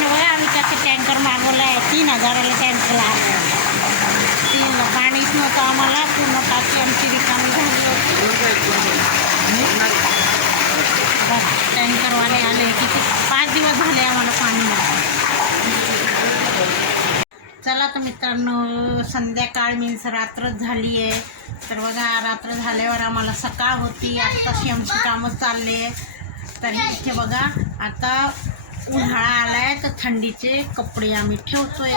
मित्रांनो आम्ही त्याचे टँकर मागवला आहे. तीन हजाराला टँकर आहे. तीन पाणीच नव्हतं आम्हाला. पूर्ण टाकी आमची रिकामी झाली होती. टँकरवाले आले. किती? पाच दिवस झाले आम्हाला पाणी चला तर मित्रांनो संध्याकाळ मीन्स रात्रच झाली आहे. तर बघा रात्र झाल्यावर आम्हाला सकाळ होती. आत्ताशी आमची कामं चालले तर इथे बघा आता उन्हाळा आला आहे तर थंडीचे कपडे आम्ही ठेवतोय.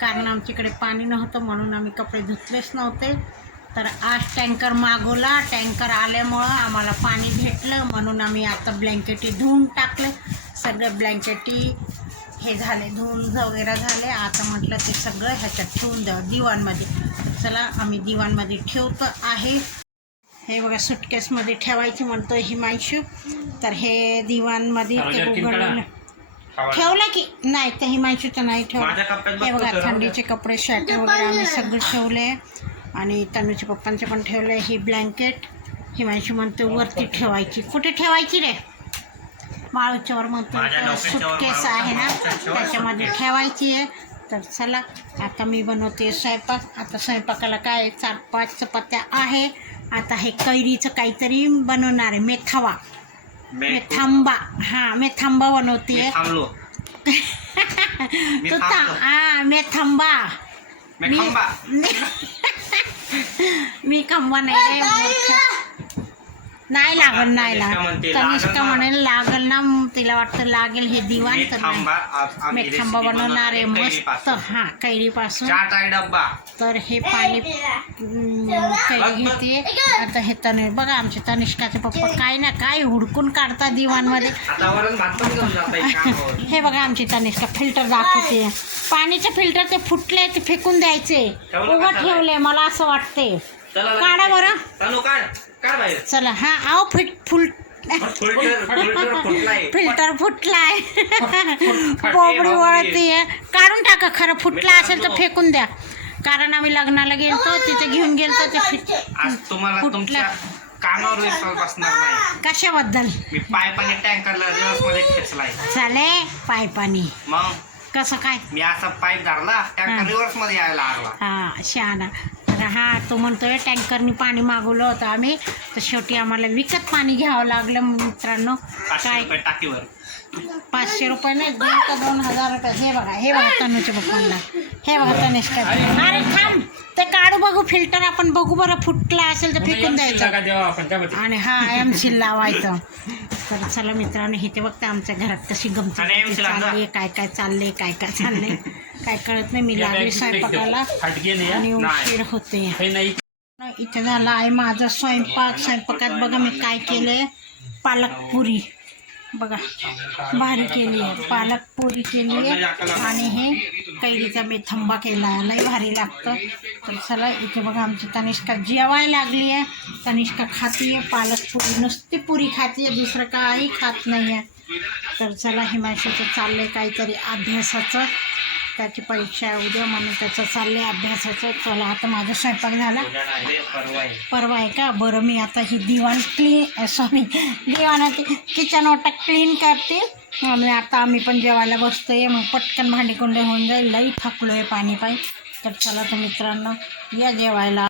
कारण आमच्याकडे पाणी नव्हतं म्हणून आम्ही कपडे धुतलेच नव्हते. तर आज टँकर मागवला. टँकर आल्यामुळं आम्हाला पाणी भेटलं म्हणून आम्ही आता ब्लँकेटी धुवून टाकले. सगळे ब्लँकेटी हे झाले धुवून वगैरे झाले. आता म्हटलं ते सगळं ह्याच्यात ठेवून द्यावं दिवाणमध्ये. चला आम्ही दिवाणमध्ये ठेवतो आहे. हे बघा सुटकेसमध्ये ठेवायचे म्हणतोय हिमांशू. तर हे दिवाणमध्ये ते उघडलेलं ठेवलं की? नाही ते हिमांशूचं नाही ठेवलं. हे बघा थंडीचे कपडे शर्ट वगैरे आम्ही सगळे ठेवले. आणि तनुच्या पप्पांचे पण ठेवले. ही ब्लँकेट. हिमांशू म्हणतो वरती ठेवायची. कुठे ठेवायची रे? माळूच्यावर म्हणतो सुटकेस आहे ना? त्याच्यामध्ये ठेवायची आहे. तर चला आता मी बनवते स्वयंपाक. आता स्वयंपाकाला काय चार पाच चपात्या आहे. आता हे कैरीचं काहीतरी बनवणार आहे. मेथावा. เมทัมบะหาเมทัมบะวโนเตียเมทัมลูตุ๊ตังอ่าเมทัมบะเมทัมบะมีคำว่าไหนได้บ้าง नाही लागल नाही लागल म्हणते, तनिष्का लागल ना. म्हणेल लागल ना म तिला वाटतं लागेल हे दिवाण. मी तर थांबा मेथांबा recipe बनवणार आहे मस्त कैरीपासून. हां कैरीपासून. चाट आहे डब्बा. तर हे पाणी हम्म, कैरी घेते. आता हे तने बघा आमचे तनिष्काचे पप्पा काय ना काय हुडकून काढतात दिवाणमध्ये. आता वरण भात पण घेऊन जाता येईल कामावर. हे बघा आमची तनिष्का फिल्टर दाखवते. पाण्याचे फिल्टर ते फुटले ते फेकून द्यायचे. ठेवलं उभं ठेवले मला असं वाटते चला काढा बरं. तनू काढ. चला हा आव फिट फुल फिल्टर फुटलाय. बोबडी. वळतीये काढून टाका खरं फुटला असेल तर फेकून द्या. कारण आम्ही लग्नाला गेलतो तिथे घेऊन गेलतो ते फुटला. कशाबद्दल? टँकरला मध्ये खेचलाय. चाले पायपानी मग? कसं काय? मी असा पाईप धरला हा. टँकर रिवर्समध्ये यायला हा शहाणा. हा तो म्हणतोय टँकरनी पाणी मागवलं होतं आम्ही. तर शेवटी आम्हाला विकत पाणी घ्यावं लागलं मित्रांनो. काय? टाकीवर. पाचशे रुपये नाही दोन का दोन हजार रुपये. हे बघा हे बघा तनुच्या पप्पांना. हे बघा तनिष्का अरे थांब ते काढू बघू फिल्टर. आपण बघू बरं फुटला असेल तर फेकून द्यायचं. आणि हा एम सी लावायचं. तर चला मित्रांनो हे ते बघता आमच्या घरात कशी गमती चालली काय काय चाललंय काय काय चाललंय. काय कळत नाही मी लागली स्वयंपाकाला आणि उशीर होते. इथे झाला आहे माझा स्वयंपाक. स्वयंपाकात बघा मी काय केलंय. पालक पुरी. बघा भारी केली आहे. पालक पुरी केली आहे. आणि हे कैरीचा मेथंबा केला आहे. लई भारी लागतं. तर चला इथे बघा आमची तनिष्का जेवायला लागली आहे. तनिष्का खातीये पालक पुरी नुसती पुरी खातीये दुसरं काही खात नाही आहे. तर चला हिमांशूचं चाललंय काहीतरी अभ्यासाचं. त्याची परीक्षा आहे. उद्या म्हणून त्याचं चाललंय अभ्यासाचं. चला आता माझा स्वयंपाक झाला. परवा आहे का? बरं मी आता ही दिवाण क्लीन सॉरी दिवाणाची किचन ओटा क्लीन करते. आणि आता आम्ही पण जेवायला बसतोय. मग पटकन भांडीकुंडे होऊन जाईल. लई थकलो आहे पाणी पाई तर चला तर मित्रांनो या जेवायला.